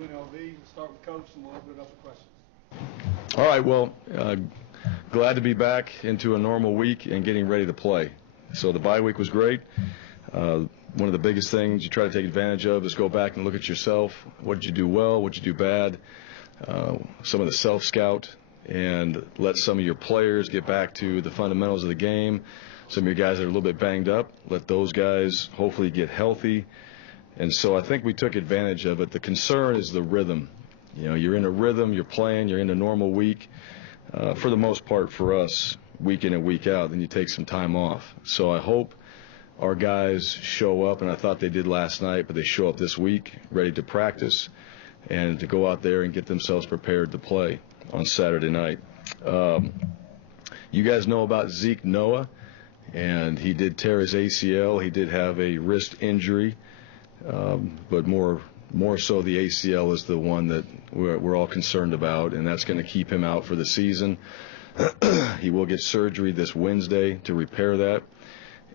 UNLV. We'll start with Coach, and we'll open it up for questions. All right, well, glad to be back into a normal week and getting ready to play. So the bye week was great. One of the biggest things you try to take advantage of is go back and look at yourself. What did you do well? What did you do bad? Some of the self-scout, and let some of your players get back to the fundamentals of the game. Some of your guys that are a little bit banged up, let those guys hopefully get healthy. And so I think we took advantage of it. The concern is the rhythm. You know, you're in a rhythm, you're playing, you're in a normal week. For the most part for us, week in and week out, then you take some time off. So I hope our guys show up, and I thought they did last night, but they show up this week ready to practice and to go out there and get themselves prepared to play on Saturday night. You guys know about Zeke Noah, and he did tear his ACL. He did have a wrist injury, but more so the ACL is the one that we're all concerned about, and that's going to keep him out for the season. He will get surgery this Wednesday to repair that,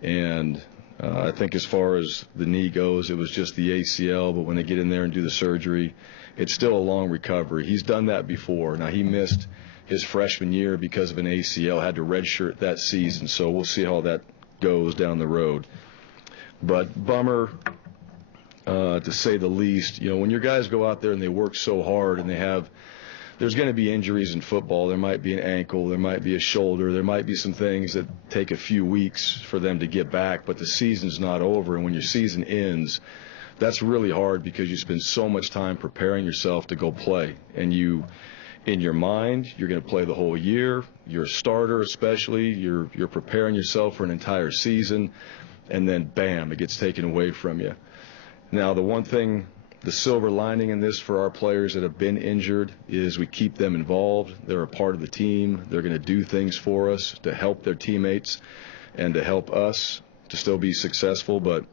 and I think as far as the knee goes, it was just the ACL, but when they get in there and do the surgery, it's still a long recovery. He's done that before. Now, he missed his freshman year because of an ACL, had to redshirt that season, so we'll see how that goes down the road. But bummer, to say the least. You know, when your guys go out there and they work so hard and there's going to be injuries in football. There might be an ankle, there might be a shoulder, there might be some things that take a few weeks for them to get back, but the season's not over, and when your season ends, that's really hard because you spend so much time preparing yourself to go play. And you, in your mind, you're going to play the whole year. You're a starter especially. You're preparing yourself for an entire season, and then bam, it gets taken away from you. Now, the one thing, the silver lining in this for our players that have been injured is we keep them involved. They're a part of the team. They're going to do things for us to help their teammates and to help us to still be successful, but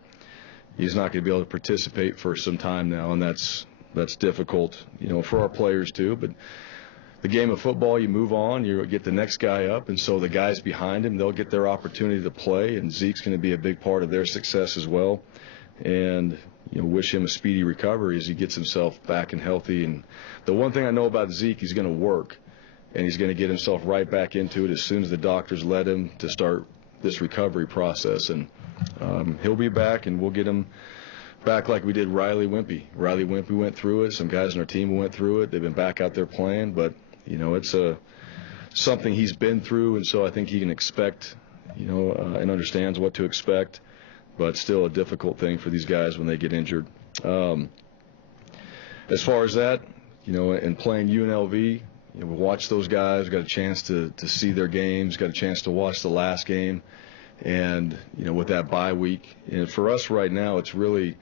he's not going to be able to participate for some time now, and that's difficult, you know, for our players too. But the game of football, you move on, you get the next guy up, and so the guys behind him, they'll get their opportunity to play, and Zeke's going to be a big part of their success as well. And you know, wish him a speedy recovery as he gets himself back and healthy. And the one thing I know about Zeke, he's going to work, and he's going to get himself right back into it as soon as the doctors let him to start this recovery process. And he'll be back, and we'll get him back like we did Riley Wimpy. Riley Wimpy went through it. Some guys on our team went through it. They've been back out there playing, but you know, it's something he's been through, and so I think he can expect, you know, and understands what to expect. But still a difficult thing for these guys when they get injured. As far as that, you know, and playing UNLV, you know, we watched those guys, got a chance to see their games, got a chance to watch the last game, and, you know, with that bye week. And for us right now, it's really,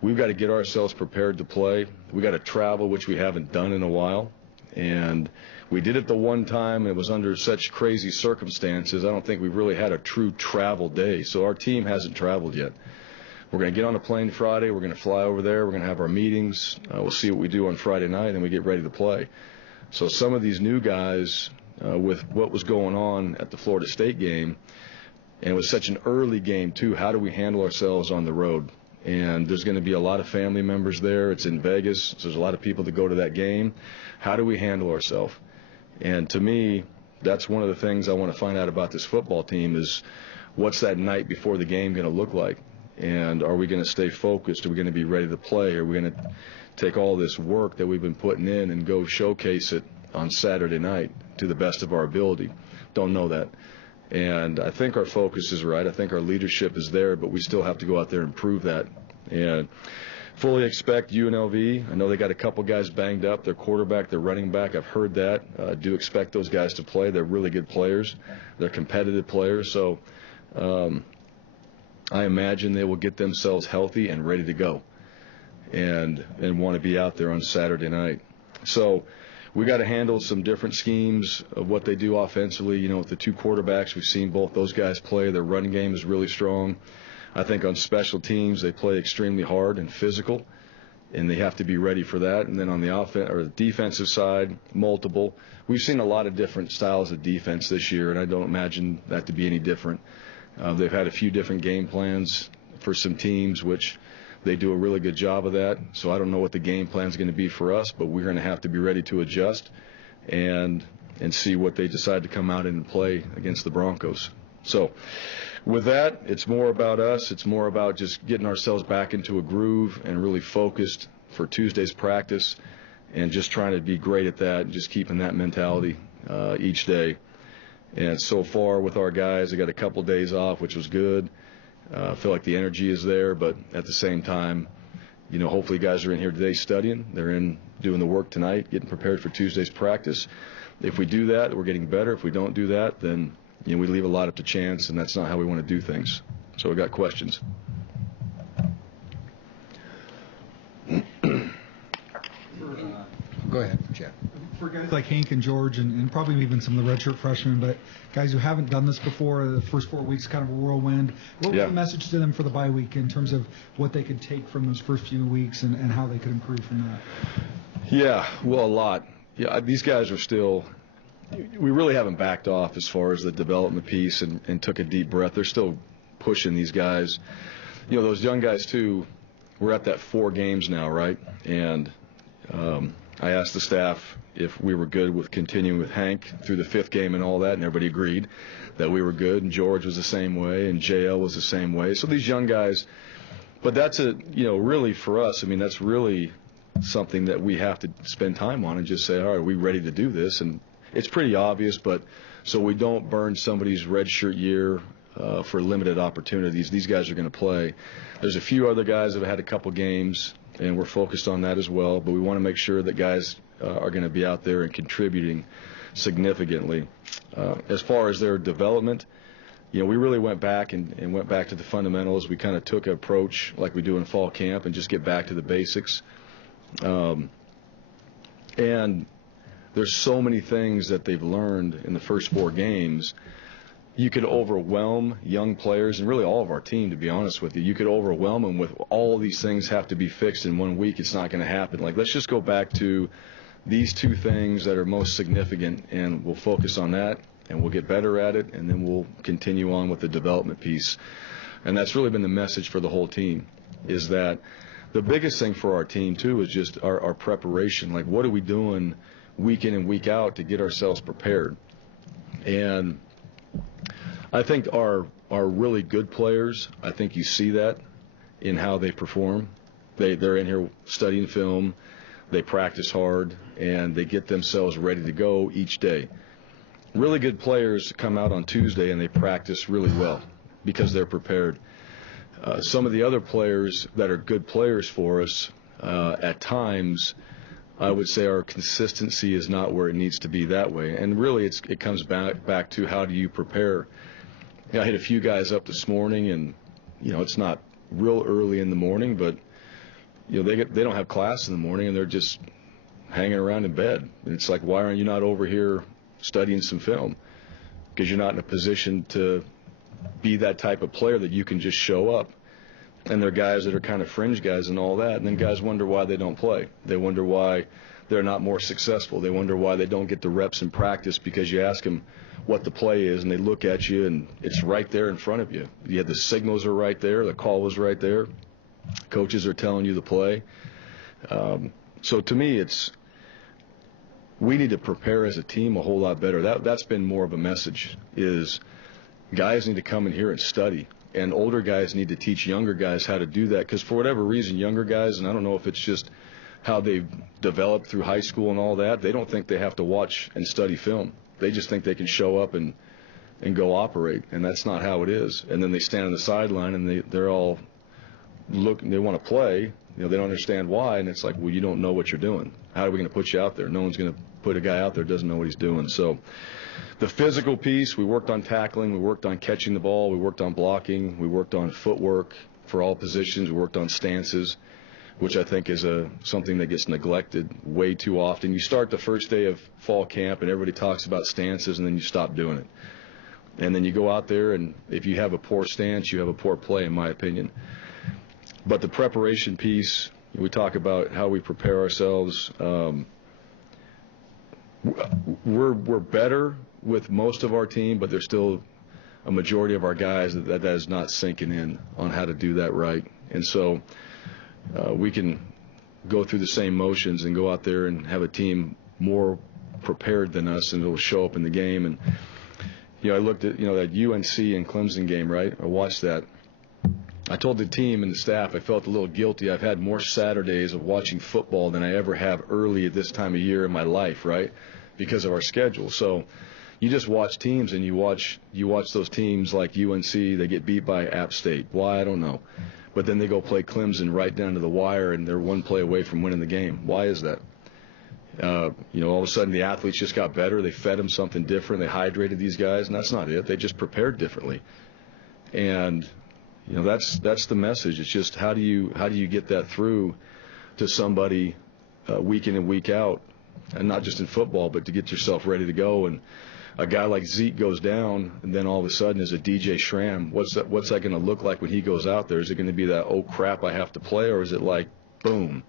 we've got to get ourselves prepared to play. We got to travel, which we haven't done in a while. And we did it the one time, it was under such crazy circumstances. I don't think we've really had a true travel day. So our team hasn't traveled yet. We're going to get on a plane Friday. We're going to fly over there. We're going to have our meetings. We'll see what we do on Friday night, and we get ready to play. So some of these new guys, with what was going on at the Florida State game, and it was such an early game too, how do we handle ourselves on the road? And there's going to be a lot of family members there. It's in Vegas, so there's a lot of people that go to that game. How do we handle ourselves? And to me, that's one of the things I want to find out about this football team is what's that night before the game going to look like? And are we going to stay focused? Are we going to be ready to play? Are we going to take all this work that we've been putting in and go showcase it on Saturday night to the best of our ability? Don't know that. And I think our focus is right. I think our leadership is there, but we still have to go out there and prove that. And fully expect UNLV. I know they got a couple guys banged up. Their quarterback, their running back, I've heard that. Do expect those guys to play. They're really good players. They're competitive players. So I imagine they will get themselves healthy and ready to go and want to be out there on Saturday night. So we got to handle some different schemes of what they do offensively. You know, with the two quarterbacks, we've seen both those guys play. Their running game is really strong. I think on special teams, they play extremely hard and physical, and they have to be ready for that. And then on the offense or the defensive side, multiple. We've seen a lot of different styles of defense this year, and I don't imagine that to be any different. They've had a few different game plans for some teams, which They do a really good job of that. So I don't know what the game plan is going to be for us, but we're going to have to be ready to adjust and see what they decide to come out and play against the Broncos. So with that, it's more about us. It's more about just getting ourselves back into a groove and really focused for Tuesday's practice and just trying to be great at that and just keeping that mentality each day. And so far with our guys, they got a couple days off, which was good. I feel like the energy is there, but at the same time, you know, hopefully guys are in here today studying. They're in doing the work tonight, getting prepared for Tuesday's practice. If we do that, we're getting better. If we don't do that, then, you know, we leave a lot up to chance, and that's not how we want to do things. So we got questions. Go ahead, Chad. For guys like Hank and George and probably even some of the redshirt freshmen, but guys who haven't done this before, the first 4 weeks kind of a whirlwind, what was the message to them for the bye week in terms of what they could take from those first few weeks and how they could improve from that? Yeah, well, a lot. Yeah, these guys are still – we really haven't backed off as far as the development piece and took a deep breath. They're still pushing these guys. You know, those young guys, too, we're at that 4 games now, right? And I asked the staff if we were good with continuing with Hank through the 5th game and all that, and everybody agreed that we were good, and George was the same way, and JL was the same way. So these young guys – but that's really for us, I mean, that's really something that we have to spend time on and just say, all right, are we ready to do this? And it's pretty obvious, but so we don't burn somebody's redshirt year for limited opportunities. These guys are going to play. There's a few other guys that have had a couple games, and we're focused on that as well, but we want to make sure that guys are going to be out there and contributing significantly. As far as their development, you know, we really went back and went back to the fundamentals. We kind of took an approach like we do in fall camp and just get back to the basics. And there's so many things that they've learned in the first 4 games. You could overwhelm young players and really all of our team, to be honest with you. You could overwhelm them with all these things have to be fixed in 1 week. It's not going to happen. Like, let's just go back to these 2 things that are most significant, and we'll focus on that, and we'll get better at it, and then we'll continue on with the development piece. And that's really been the message for the whole team, is that the biggest thing for our team, too, is just our preparation. Like, what are we doing week in and week out to get ourselves prepared? And I think our really good players, I think you see that in how they perform. They're in here studying film, they practice hard, and they get themselves ready to go each day. Really good players come out on Tuesday and they practice really well because they're prepared. Some of the other players that are good players for us, at times, I would say our consistency is not where it needs to be that way. And really it comes back to how do you prepare. You know, I hit a few guys up this morning, and, you know, it's not real early in the morning, but, you know, they don't have class in the morning, and they're just hanging around in bed. And it's like, why aren't you not over here studying some film? Because you're not in a position to be that type of player that you can just show up. And they're guys that are kind of fringe guys and all that, and then guys wonder why they don't play. They wonder why they're not more successful. They wonder why they don't get the reps in practice, because you ask them what the play is, and they look at you, and it's right there in front of you. You have the signals are right there. The call was right there. Coaches are telling you the play. So to me, we need to prepare as a team a whole lot better. That's been more of a message, is guys need to come in here and study. And older guys need to teach younger guys how to do that, because for whatever reason, younger guys, and I don't know if it's just how they've developed through high school and all that, they don't think they have to watch and study film. They just think they can show up and go operate, and that's not how it is. And then they stand on the sideline, and they're all looking, they want to play. You know, they don't understand why, and it's like, well, you don't know what you're doing. How are we going to put you out there? No one's going to put a guy out there who doesn't know what he's doing. So the physical piece, we worked on tackling, we worked on catching the ball, we worked on blocking, we worked on footwork for all positions, we worked on stances, which I think is something that gets neglected way too often. You start the first day of fall camp and everybody talks about stances, and then you stop doing it. And then you go out there, and if you have a poor stance, you have a poor play, in my opinion. But the preparation piece, we talk about how we prepare ourselves. We're better with most of our team, but there's still a majority of our guys that is not sinking in on how to do that right. And so we can go through the same motions and go out there and have a team more prepared than us, and it'll show up in the game. And I looked at that UNC and Clemson game, right? I watched that. I told the team and the staff I felt a little guilty. I've had more Saturdays of watching football than I ever have early at this time of year in my life, right? Because of our schedule. So you just watch teams, and you watch those teams like UNC. They get beat by App State. Why? I don't know. But then they go play Clemson right down to the wire, and they're one play away from winning the game. Why is that? All of a sudden the athletes just got better. They fed them something different. They hydrated these guys, and that's not it. They just prepared differently. And that's the message. It's just how do you get that through to somebody week in and week out, and not just in football, but to get yourself ready to go. And a guy like Zeke goes down, and then all of a sudden is a DJ Schramm. What's that going to look like when he goes out there? Is it going to be that, oh crap, I have to play, or is it like, boom,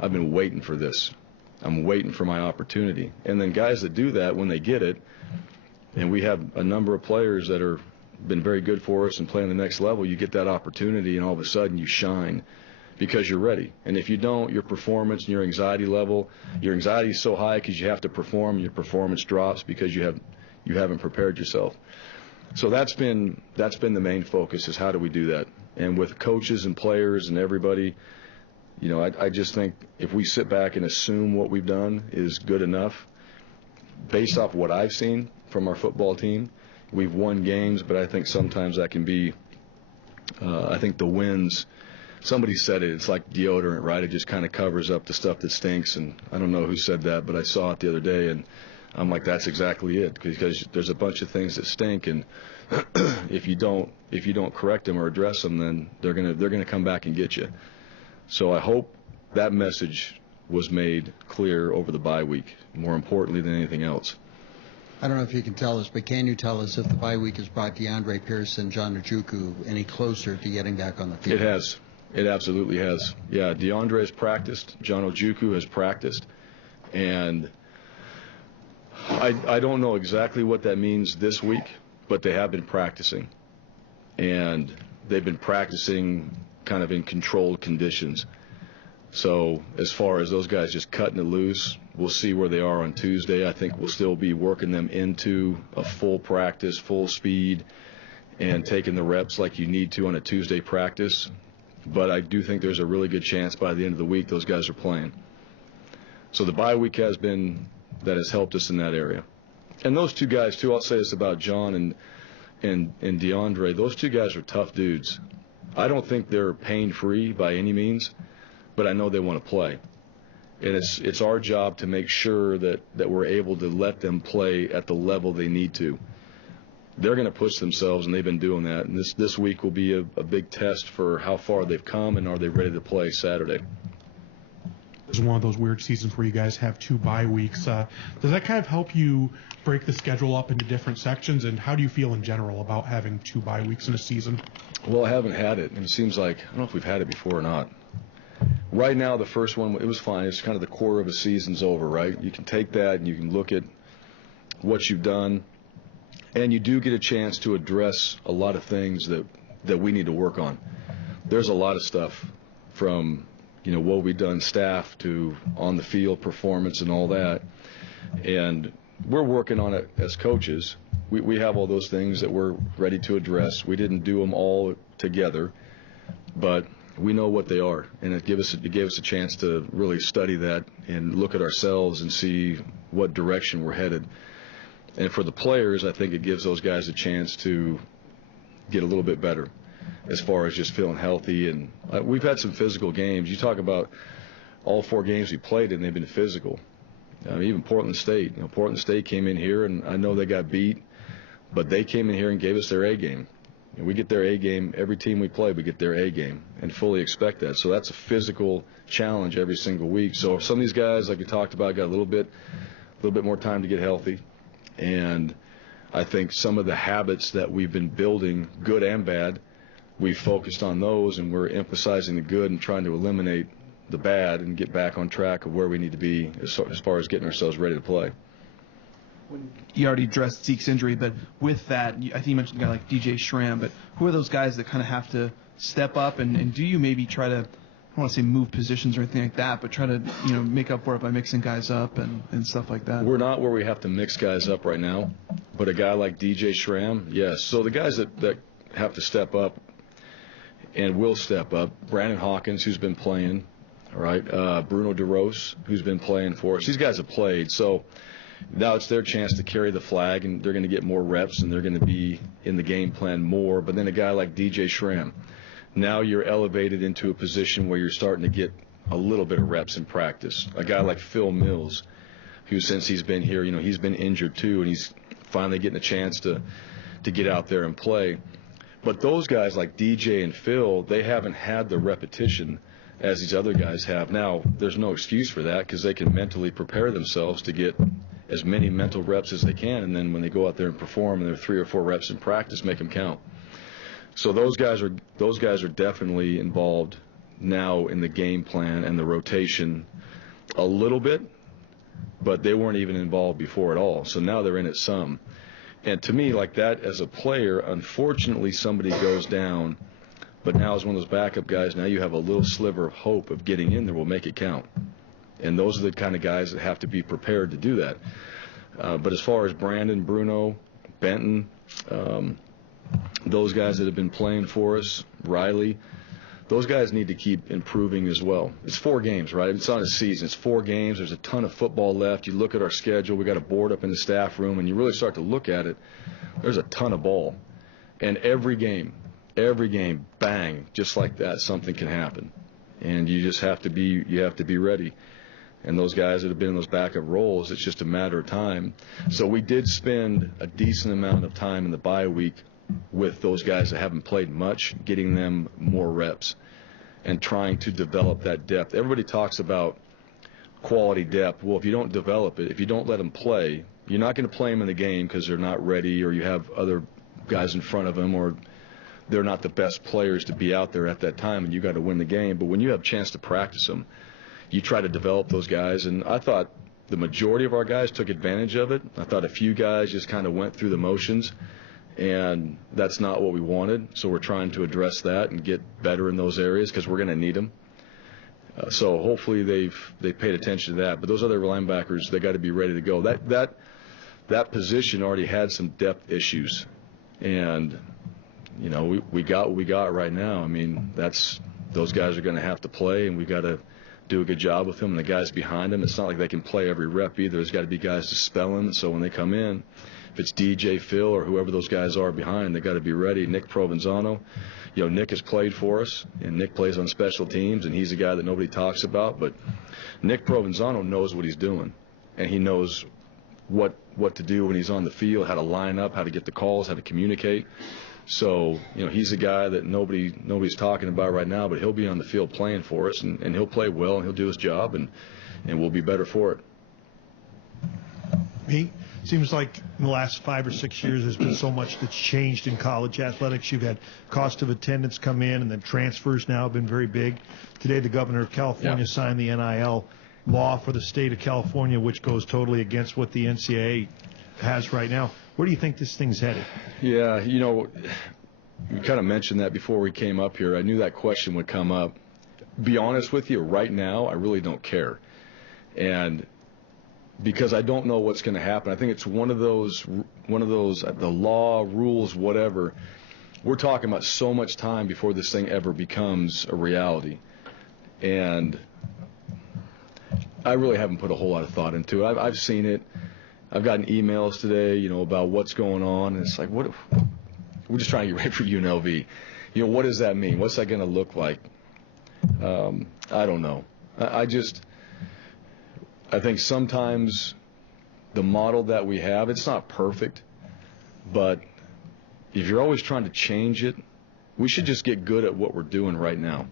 I've been waiting for this. I'm waiting for my opportunity. And then guys that do that, when they get it, and we have a number of players that are been very good for us and playing the next level, you get that opportunity, and all of a sudden you shine because you're ready. And if you don't, your performance and your anxiety level, your anxiety is so high because you have to perform, your performance drops because you haven't prepared yourself. So that's been the main focus, is how do we do that? And with coaches and players and everybody, I just think if we sit back and assume what we've done is good enough, based off what I've seen from our football team, we've won games, but I think sometimes that can be, I think the wins, somebody said it's like deodorant, right? It just kind of covers up the stuff that stinks, and I don't know who said that, but I saw it the other day, and I'm like, that's exactly it, because there's a bunch of things that stink, and if you don't correct them or address them, then they're gonna come back and get you. So I hope that message was made clear over the bye week, more importantly than anything else. I don't know if you can tell us, but can you tell us if the bye week has brought DeAndre Pierce and John Ojukwu any closer to getting back on the field? It has. It absolutely has. Yeah, DeAndre has practiced. John Ojukwu has practiced. And I don't know exactly what that means this week, but they have been practicing. And they've been practicing kind of in controlled conditions. So as far as those guys just cutting it loose, we'll see where they are on Tuesday. I think we'll still be working them into a full practice, full speed, and taking the reps like you need to on a Tuesday practice. But I do think there's a really good chance by the end of the week those guys are playing. So the bye week has helped us in that area. And those two guys, too, I'll say this about John and DeAndre, those two guys are tough dudes. I don't think they're pain-free by any means, but I know they want to play. And it's our job to make sure that we're able to let them play at the level they need to. They're going to push themselves, and they've been doing that. And this week will be a big test for how far they've come and are they ready to play Saturday. It's one of those weird seasons where you guys have 2 bye weeks. Does that kind of help you break the schedule up into different sections, and how do you feel in general about having 2 bye weeks in a season? Well, I haven't had it, and it seems like, I don't know if we've had it before or not. Right now, the first one, it was fine. It's kind of the core of a season's over, right? You can take that and you can look at what you've done, and you do get a chance to address a lot of things that we need to work on. There's a lot of stuff from, what we've done staff to on the field performance and all that, and we're working on it as coaches. We have all those things that we're ready to address. We didn't do them all together, but we know what they are, and it gave us a chance to really study that and look at ourselves and see what direction we're headed. And for the players, I think it gives those guys a chance to get a little bit better as far as just feeling healthy. And we've had some physical games. You talk about all 4 games we played, and they've been physical. Even Portland State. Portland State came in here, and I know they got beat, but they came in here and gave us their A game. We get their A game. Every team we play, we get their A game, and fully expect that. So that's a physical challenge every single week. So if some of these guys, like we talked about, got a little bit more time to get healthy, and I think some of the habits that we've been building, good and bad, we've focused on those, and we're emphasizing the good and trying to eliminate the bad and get back on track of where we need to be as far as getting ourselves ready to play. You already addressed Zeke's injury, but with that, I think you mentioned a guy like DJ Schramm, but who are those guys that kind of have to step up, and do you maybe try to don't want to say move positions or anything like that, but try to, make up for it by mixing guys up and stuff like that? We're not where we have to mix guys up right now, but a guy like DJ Schramm, yes. So the guys that have to step up and will step up, Brandon Hawkins, who's been playing, all right, Bruno DeRose, who's been playing for us. These guys have played, so now it's their chance to carry the flag, and they're going to get more reps, and they're going to be in the game plan more. But then a guy like DJ Schramm, now you're elevated into a position where you're starting to get a little bit of reps in practice. A guy like Phil Mills, who since he's been here, he's been injured too, and he's finally getting a chance to get out there and play. But those guys like DJ and Phil, they haven't had the repetition as these other guys have. Now, there's no excuse for that because they can mentally prepare themselves to get as many mental reps as they can, and then when they go out there and perform and they're 3 or 4 reps in practice, make them count. So those guys are definitely involved now in the game plan and the rotation a little bit, but they weren't even involved before at all. So now they're in it some. And to me, like that, as a player, unfortunately somebody goes down, but now as one of those backup guys, now you have a little sliver of hope of getting in there. Will make it count. And those are the kind of guys that have to be prepared to do that. But as far as Brandon, Bruno, Benton, those guys that have been playing for us, Riley, those guys need to keep improving as well. It's 4 games, right? It's not a season. It's 4 games. There's a ton of football left. You look at our schedule. We got a board up in the staff room, and you really start to look at it. There's a ton of ball. And every game, bang, just like that, something can happen. And you just have to be ready. And those guys that have been in those backup roles, it's just a matter of time. So we did spend a decent amount of time in the bye week with those guys that haven't played much, getting them more reps and trying to develop that depth. Everybody talks about quality depth. Well, if you don't develop it, if you don't let them play, you're not going to play them in the game because they're not ready, or you have other guys in front of them, or they're not the best players to be out there at that time, and you got to win the game. But when you have a chance to practice them, you try to develop those guys. And I thought the majority of our guys took advantage of it. I thought a few guys just kind of went through the motions, and that's not what we wanted. So we're trying to address that and get better in those areas because we're going to need them. So hopefully they've paid attention to that. But those other linebackers, they got to be ready to go. That position already had some depth issues, and we got what we got right now. I mean, those guys are going to have to play, and we got to do a good job with them. And the guys behind them, it's not like they can play every rep either. There's got to be guys to spell them. So when they come in, if it's DJ, Phil, or whoever those guys are behind, they got to be ready. Nick Provenzano, Nick has played for us, and Nick plays on special teams, and he's a guy that nobody talks about. But Nick Provenzano knows what he's doing, and he knows what to do when he's on the field, how to line up, how to get the calls, how to communicate. So, he's a guy that nobody's talking about right now, but he'll be on the field playing for us, and he'll play well, and he'll do his job, and we'll be better for it. Pete, seems like in the last 5 or 6 years there's been so much that's changed in college athletics. You've had cost of attendance come in, and then transfers now have been very big. Today the governor of California signed the NIL law for the state of California, which goes totally against what the NCAA has right now. Where do you think this thing's headed? Yeah, you kind of mentioned that before we came up here. I knew that question would come up. Be honest with you, right now, I really don't care. And because I don't know what's going to happen. I think it's one of those, the law, rules, whatever. We're talking about so much time before this thing ever becomes a reality. And I really haven't put a whole lot of thought into it. I've seen it. I've gotten emails today, about what's going on, and it's like, we're just trying to get ready for UNLV. What does that mean? What's that going to look like? I don't know. I think sometimes the model that we have, it's not perfect, but if you're always trying to change it, we should just get good at what we're doing right now.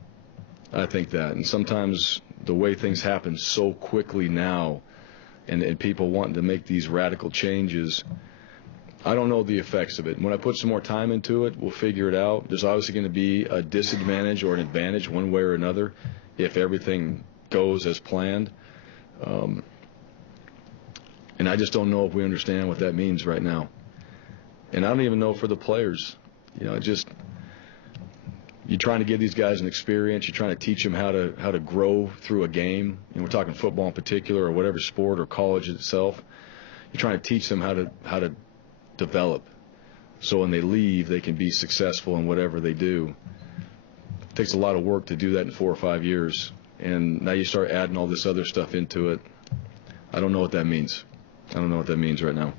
I think that. And sometimes the way things happen so quickly now, and people wanting to make these radical changes, I don't know the effects of it. When I put some more time into it, we'll figure it out. There's obviously going to be a disadvantage or an advantage one way or another if everything goes as planned. And I just don't know if we understand what that means right now. And I don't even know for the players. you're trying to give these guys an experience. You're trying to teach them how to grow through a game. We're talking football in particular, or whatever sport, or college itself. You're trying to teach them how to develop, so when they leave, they can be successful in whatever they do. It takes a lot of work to do that in 4 or 5 years, and now you start adding all this other stuff into it. I don't know what that means. I don't know what that means right now.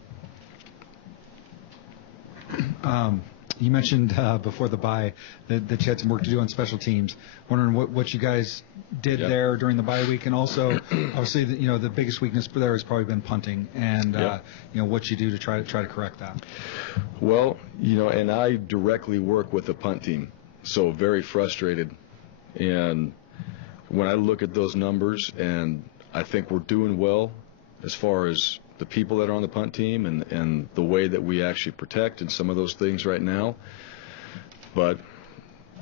You mentioned before the bye that you had some work to do on special teams. Wondering what you guys did there during the bye week, and also obviously the biggest weakness there has probably been punting, and what you do to try to correct that. Well, and I directly work with the punt team, so very frustrated. And when I look at those numbers, and I think we're doing well as far as the people that are on the punt team and the way that we actually protect and some of those things right now. But,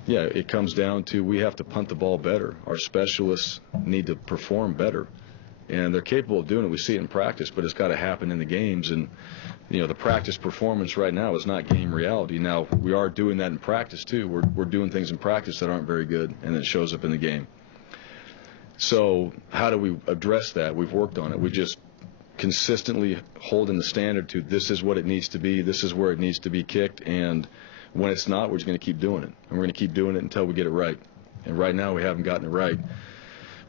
yeah, it comes down to we have to punt the ball better. Our specialists need to perform better. And they're capable of doing it. We see it in practice, but it's got to happen in the games. And, the practice performance right now is not game reality. Now, we are doing that in practice, too. We're doing things in practice that aren't very good, and it shows up in the game. So how do we address that? We've worked on it. We just consistently holding the standard to this is what it needs to be, this is where it needs to be kicked, and when it's not, we're just going to keep doing it. And we're going to keep doing it until we get it right. And right now we haven't gotten it right.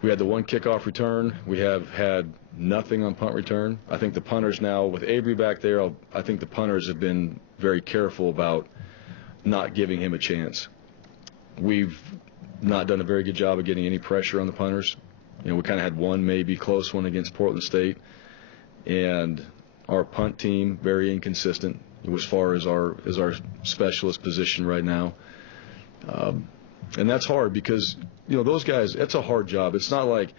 We had the one kickoff return. We have had nothing on punt return. I think the punters now, with Avery back there, I think the punters have been very careful about not giving him a chance. We've not done a very good job of getting any pressure on the punters. We kind of had one maybe close one against Portland State. And our punt team, very inconsistent as far as our specialist position right now. And that's hard because, those guys, it's a hard job. It's not like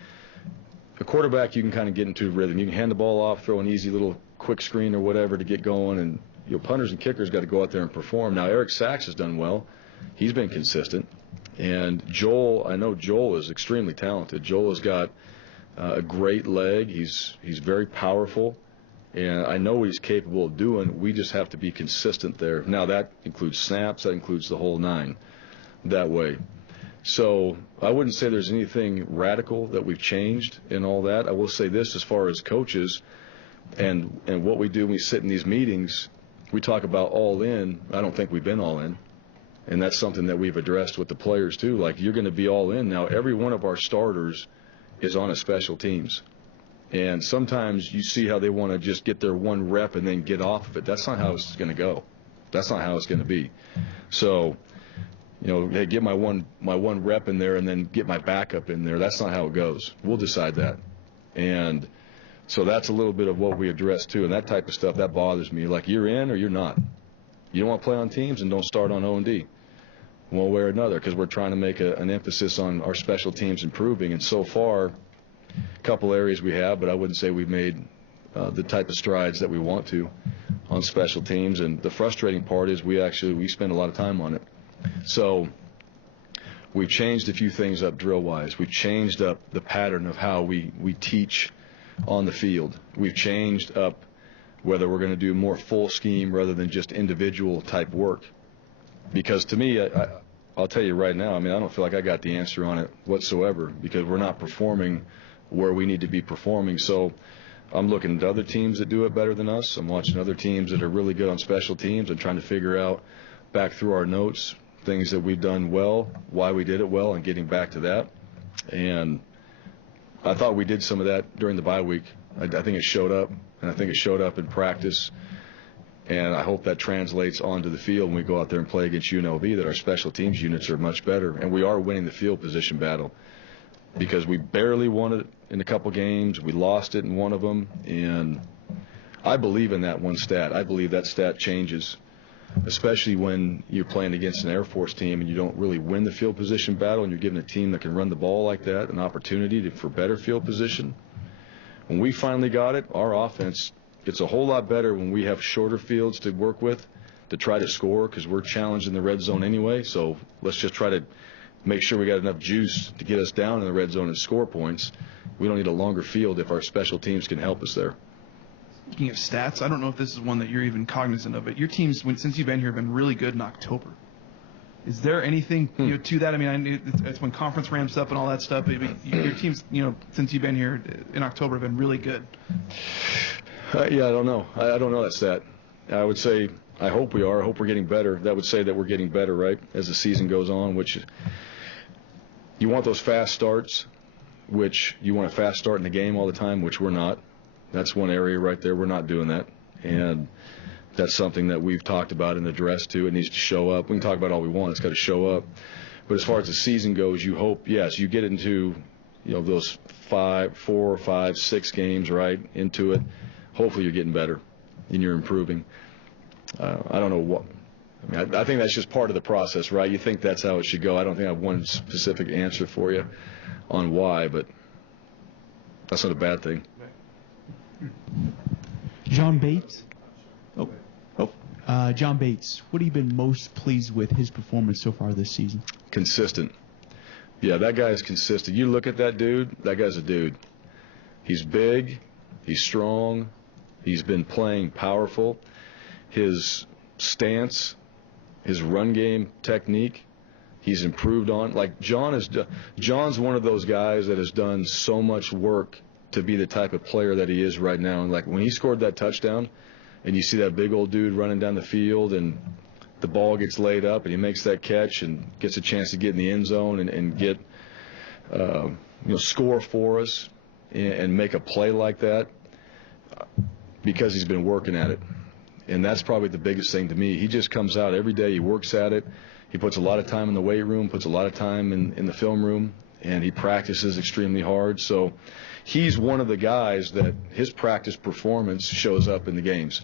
a quarterback you can kind of get into a rhythm. You can hand the ball off, throw an easy little quick screen or whatever to get going, and punters and kickers got to go out there and perform. Now, Eric Sachs has done well. He's been consistent. And Joel, I know Joel is extremely talented. Joel has got a great leg. He's very powerful, and I know what he's capable of doing. We just have to be consistent there. Now, that includes snaps. That includes the whole nine that way. So I wouldn't say there's anything radical that we've changed in all that. I will say this as far as coaches and what we do when we sit in these meetings, we talk about all in. I don't think we've been all in. And that's something that we've addressed with the players, too. Like, you're going to be all in. Now, every one of our starters is on a special teams. And sometimes you see how they want to just get their one rep and then get off of it. That's not how it's going to go. That's not how it's going to be. So, hey, get my one rep in there and then get my backup in there. That's not how it goes. We'll decide that. And so that's a little bit of what we address, too. And that type of stuff, that bothers me. Like, you're in or you're not. You don't want to play on teams, and don't start on O&D. One way or another, because we're trying to make an emphasis on our special teams improving. And so far, a couple areas we have, but I wouldn't say we've made the type of strides that we want to on special teams. And the frustrating part is we spend a lot of time on it. So we've changed a few things up drill-wise. We've changed up the pattern of how we teach on the field. We've changed up whether we're going to do more full scheme rather than just individual type work. Because to me, I'll tell you right now, I don't feel like I got the answer on it whatsoever because we're not performing where we need to be performing. So I'm looking at other teams that do it better than us. I'm watching other teams that are really good on special teams and trying to figure out back through our notes things that we've done well, why we did it well, and getting back to that. And I thought we did some of that during the bye week. I think it showed up, and I think it showed up in practice. And I hope that translates onto the field when we go out there and play against UNLV, that our special teams units are much better. And we are winning the field position battle because we barely won it in a couple games. We lost it in one of them. And I believe in that one stat. I believe that stat changes, especially when you're playing against an Air Force team and you don't really win the field position battle and you're giving a team that can run the ball like that an opportunity for better field position. When we finally got it, our offense – it's a whole lot better when we have shorter fields to work with to try to score because we're challenged in the red zone anyway. So let's just try to make sure we got enough juice to get us down in the red zone and score points. We don't need a longer field if our special teams can help us there. Speaking of stats, I don't know if this is one that you're even cognizant of, but your teams, since you've been here, have been really good in October. Is there anything to that? I mean, I knew it's when conference ramps up and all that stuff. But your teams, since you've been here in October, have been really good. Yeah, I don't know. I don't know that stat. I would say I hope we are. I hope we're getting better. That would say that we're getting better, right, as the season goes on, which you want those fast starts, which you want a fast start in the game all the time, which we're not. That's one area right there. We're not doing that. And that's something that we've talked about in the dress, too. It needs to show up. We can talk about all we want. It's got to show up. But as far as the season goes, you hope, yes, you get into, those 4, 5, 6 games, right, into it. Hopefully you're getting better and you're improving. I don't know what. I mean, I think that's just part of the process, right? You think that's how it should go. I don't think I have one specific answer for you on why, but that's not a bad thing. John Bates. John Bates, what have you been most pleased with his performance so far this season? Consistent. Yeah, that guy is consistent. You look at that dude, that guy's a dude. He's big, he's strong, he's been playing powerful. His stance, his run game technique, he's improved on. Like John's one of those guys that has done so much work to be the type of player that he is right now. And like when he scored that touchdown, and you see that big old dude running down the field, and the ball gets laid up, and he makes that catch and gets a chance to get in the end zone and get score for us and make a play like that, because he's been working at it. And that's probably the biggest thing to me. He just comes out every day. He works at it. He puts a lot of time in the weight room, puts a lot of time in the film room, and he practices extremely hard. So he's one of the guys that his practice performance shows up in the games.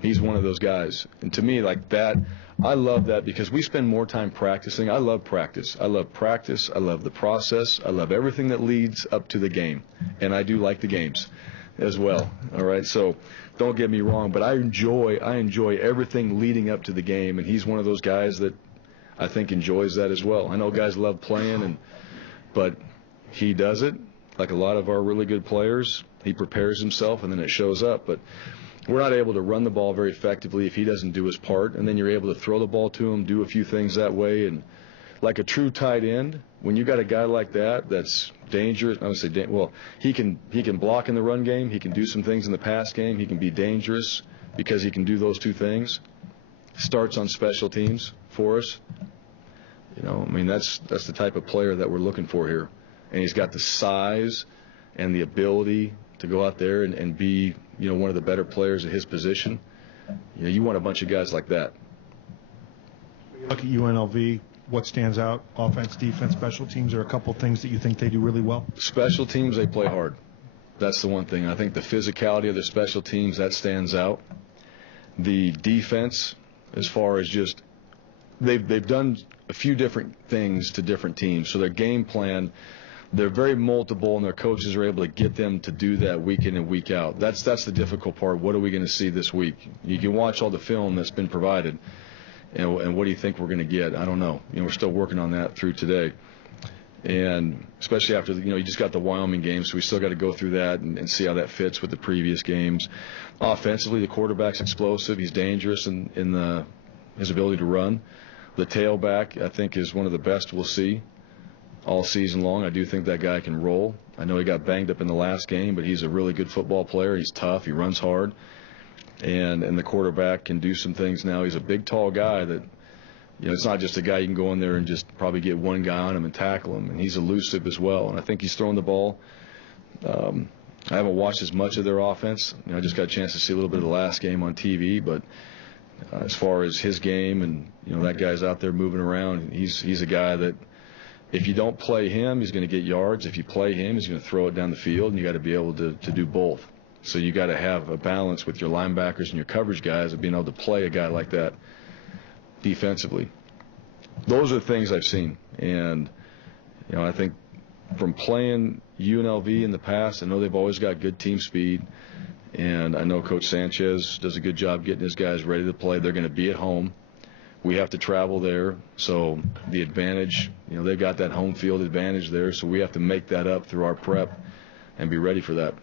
He's one of those guys. And to me, like that, I love that because we spend more time practicing. I love practice. I love practice. I love the process. I love everything that leads up to the game. And I do like the games as well. All right, so don't get me wrong, but I enjoy everything leading up to the game, and he's one of those guys that I think enjoys that as well. I know guys love playing, but he does it like a lot of our really good players. He prepares himself, and then it shows up. But we're not able to run the ball very effectively if he doesn't do his part, and then you're able to throw the ball to him, do a few things that way, and like a true tight end, when you got a guy like that that's dangerous, I would say, he can block in the run game, he can do some things in the pass game, he can be dangerous because he can do those two things. Starts on special teams for us. That's the type of player that we're looking for here, and he's got the size and the ability to go out there and be one of the better players at his position. You want a bunch of guys like that. Look at UNLV. What stands out? Offense, defense, special teams. Are a couple things that you think they do really well? Special teams, they play hard. That's the one thing. I think the physicality of their special teams, that stands out. The defense, as far as just they've done a few different things to different teams. So their game plan, they're very multiple, and their coaches are able to get them to do that week in and week out. That's the difficult part. What are we going to see this week? You can watch all the film that's been provided. And what do you think we're going to get? I don't know. We're still working on that through today. And especially after, you just got the Wyoming game, so we still got to go through that and see how that fits with the previous games. Offensively, the quarterback's explosive. He's dangerous in his ability to run. The tailback, I think, is one of the best we'll see all season long. I do think that guy can roll. I know he got banged up in the last game, but he's a really good football player. He's tough. He runs hard. And the quarterback can do some things now. He's a big, tall guy that, it's not just a guy you can go in there and just probably get one guy on him and tackle him. And he's elusive as well. And I think he's throwing the ball. I haven't watched as much of their offense. I just got a chance to see a little bit of the last game on TV. But as far as his game and, that guy's out there moving around, he's a guy that if you don't play him, he's going to get yards. If you play him, he's going to throw it down the field. And you got to be able to do both. So you got to have a balance with your linebackers and your coverage guys of being able to play a guy like that defensively. Those are the things I've seen. And, I think from playing UNLV in the past, I know they've always got good team speed. And I know Coach Sanchez does a good job getting his guys ready to play. They're going to be at home. We have to travel there. So the advantage, they've got that home field advantage there. So we have to make that up through our prep and be ready for that.